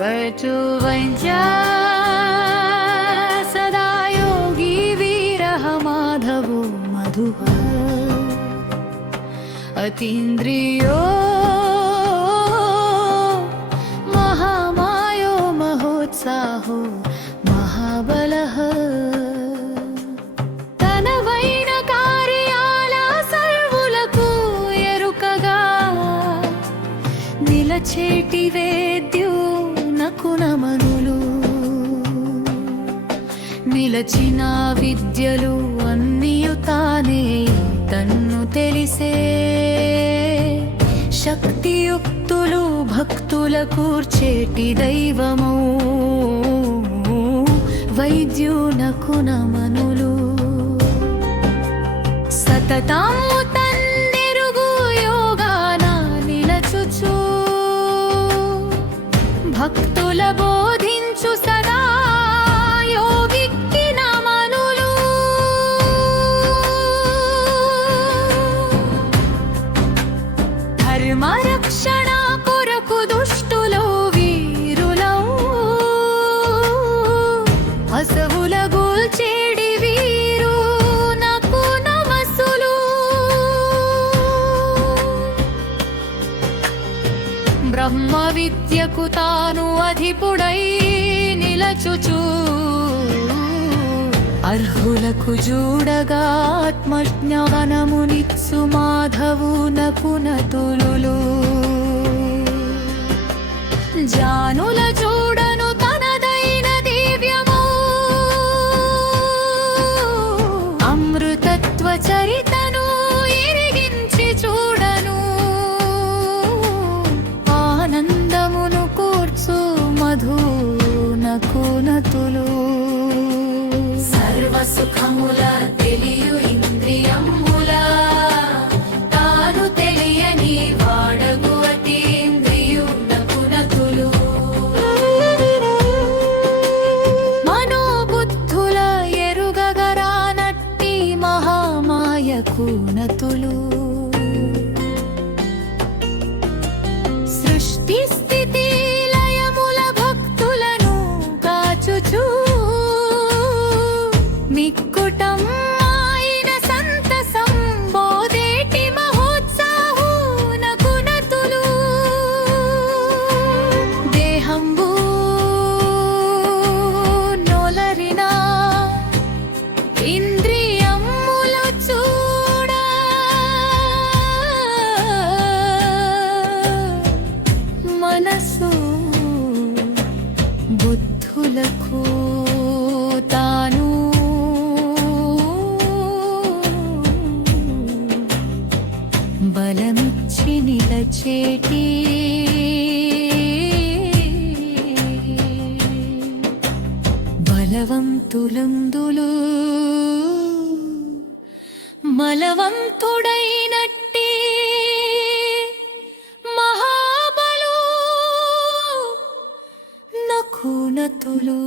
वटुवञ्चा सदा योगी वीरः माधवो मधुः अतीन्द्रियो महामायो महोत्साहो महाबलः तनवैन कार्याल सर्वुలకు ఎరుకగా నిలచేటి వేద్యునకు నమనులు నిలచిన విద్యలు అన్నియు తానే తన్ను తెలిసే శక్తియుక్తులు భక్తుల కూర్చేటి దైవము వైద్యునకు నమనులు సతతము తన్నెరుగు యోగాన నిలచుచు భక్తుల బోధించు సదా యోగికి నమనులు ధర్మ రక్షణ కొరకు దుష్టులు వీరులౌ అసవుల గూల్చేడి వీరు నాకు నమస్సులు బ్రహ్మ విద్యకు తాను అధిపుడై నిలచుచు అర్హులకు జూడగా ఆత్మజ్ఞానమునిత్సు మాధవునకు నతులు జానుల చూడను తనదైన దివ్యము అమృతత్వ చరితను ఎరిగించి చూడను ఆనందమును కూర్చు మధునకు నతులు సర్వసుఖముల తెలియు ఇంద్రియముల తాను తెలియని వాడగు అతీంద్రియునకు నతులు మనోబుద్ధుల ఎరుగగరానట్టి మహామాయకు నతులు సృష్టి స్థితి లయముల భక్తులను కాచుచు మిక్కుటం ఆయన సంతసం బోధేటి మహోత్సాహునకు నతులు దేహంబు నొలరిన ఇంద్రియములు చూడ మనసు బుద్ధులకు తాను బలమిచ్చి నిలచేటి బలవంతులందులు మలవంతుడైనట్టి మహాబలు నకునతులు